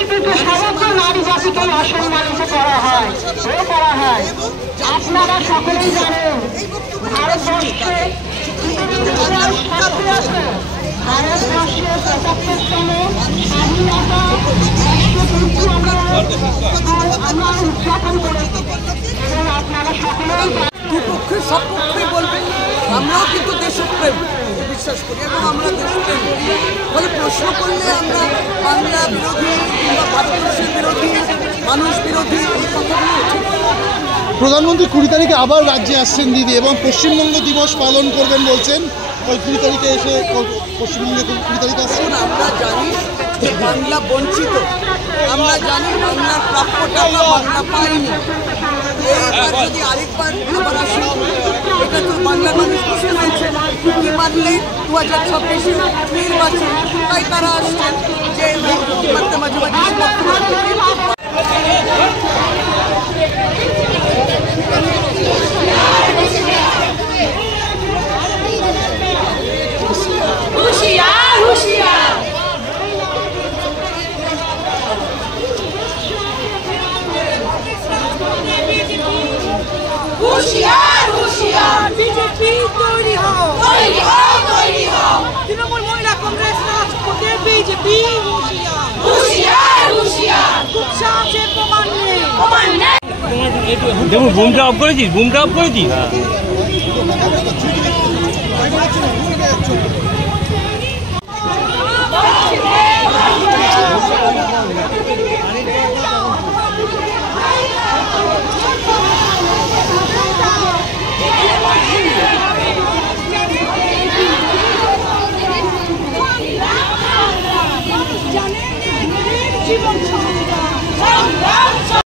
পৃথিবীতে সমগ্র নারী জাতিকে অসম্মানিত করা হয় ও করা হয়। আপনারা সকলেই জানেন ভারতবর্ষে ভারতবর্ষের ৭৫তম স্বাধীনতা আমরা উদযাপন করেছি এবং আপনারা সকলেই দুপক্ষের সবপক্ষেই বলবেন। আমরাও কিন্তু দেশপ্রেম বিশ্বাস করি এবং আমরা দেশপ্রেম ফলে প্রশ্ন করলে আমরা বাংলা বিরোধী কিংবা ভারতবর্ষের বিরোধী মানুষ বিরোধী এই কথাগুলো ঠিক। প্রধানমন্ত্রী 20 তারিখে আবার রাজ্যে আসছেন দিদি এবং পশ্চিমবঙ্গ দিবস পালন করবেন বলছেন। ওই 20 তারিখে এসে পশ্চিমবঙ্গে 20 তারিখে আসছেন। আমরা জানি যে বাংলা বঞ্চিত, আমরা জানি বাংলার প্রাপ্যটা আমরা বাংলা পাইনি। এইবার যদি আরেকবার আবার আসি, এটা তো বাংলার মানুষ বুঝতে পেরেছে কি মানলে 2026 নির্বাচন, তাই তারা আসছেন যে মাঝে মাঝে বিজেপি তৈরি হও, তৈরি হও, তৈরি হও। তৃণমূল মহিলা কংগ্রেস রাজপথে বিজেপি হুঁশিয়ার, হুঁশিয়ার, হুঁশিয়ার। কুৎসাসের প্রমাণ নেই, প্রমাণ নেই। দেখুন বুমটা অফ করেছিস, বুমটা অফ করেছিস। জীবন